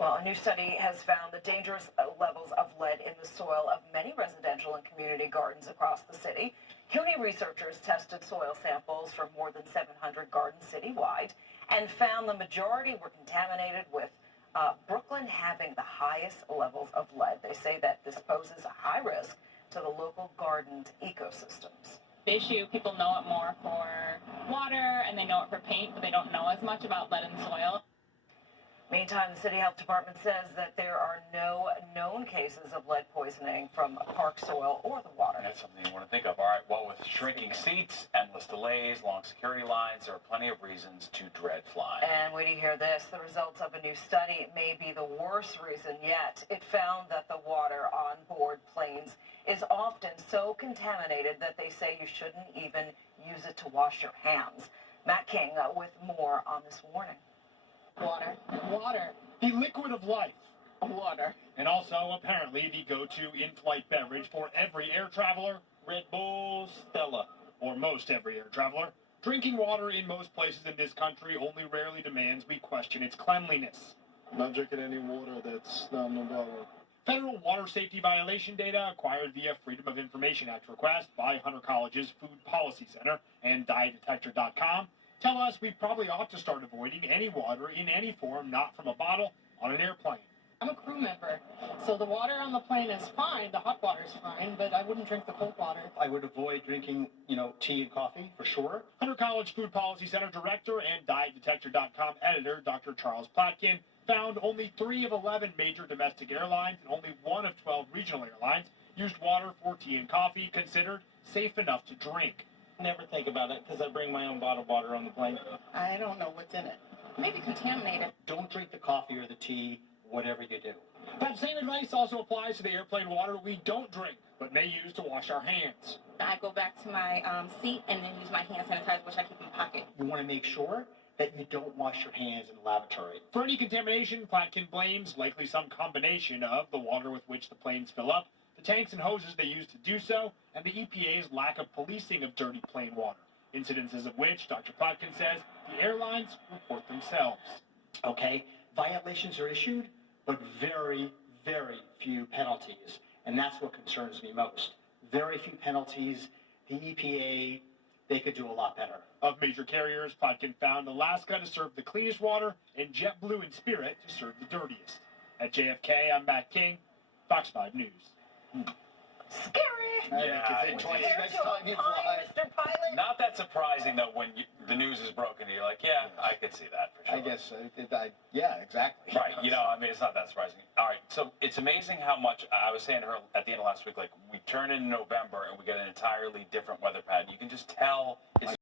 Well, a new study has found the dangerous levels of lead in the soil of many residential and community gardens across the city. CUNY researchers tested soil samples from more than 700 gardens citywide and found the majority were contaminated, with Brooklyn having the highest levels of lead. They say that this poses a high risk to the local garden ecosystems. The issue, people know it more for water and they know it for paint, but they don't know as much about lead in soil. Meantime, the City Health Department says that there are no known cases of lead poisoning from park soil or the water. That's something you want to think of. All right, well, with shrinking seats, endless delays, long security lines, there are plenty of reasons to dread flying. And wait to hear this. The results of a new study may be the worst reason yet. It found that the water on board planes is often so contaminated that they say you shouldn't even use it to wash your hands. Matt King with more on this warning. Water. Water, the liquid of life. Water. And also, apparently, the go-to in-flight beverage for every air traveler, Red Bull, Stella. Or most every air traveler. Drinking water in most places in this country only rarely demands we question its cleanliness. I'm not drinking any water that's not in the bottle. Federal water safety violation data acquired via Freedom of Information Act request by Hunter College's Food Policy Center and DietDetector.com tell us we probably ought to start avoiding any water in any form not from a bottle on an airplane. I'm a crew member, so the water on the plane is fine, the hot water is fine, but I wouldn't drink the cold water. I would avoid drinking, tea and coffee, for sure. Hunter College Food Policy Center Director and DietDetector.com editor Dr. Charles Platkin found only 3 of 11 major domestic airlines and only 1 of 12 regional airlines used water for tea and coffee considered safe enough to drink. Never think about it, because I bring my own bottled water on the plane. I don't know what's in it. Maybe contaminated. Don't drink the coffee or the tea, whatever you do. That same advice also applies to the airplane water we don't drink, but may use to wash our hands. I go back to my seat and then use my hand sanitizer, which I keep in my pocket. You want to make sure that you don't wash your hands in the lavatory. For any contamination, Platkin blames likely some combination of the water with which the planes fill up, the tanks and hoses they use to do so, and the EPA's lack of policing of dirty plain water, incidences of which, Dr. Platkin says, the airlines report themselves. Okay, violations are issued, but very, very few penalties. And that's what concerns me most. Very few penalties. The EPA, they could do a lot better. Of major carriers, Platkin found Alaska to serve the cleanest water and JetBlue and Spirit to serve the dirtiest. At JFK, I'm Matt King, Fox 5 News. Scary! Yeah, Next time you fly. Mr. Pilot. Not that surprising, though, when the news is broken. You're like, yeah, I could see that for sure. I guess, yeah, exactly. Right, it's not that surprising. All right, so it's amazing how much, I was saying to her at the end of last week, like, we turn in November and we get an entirely different weather pattern. You can just tell it's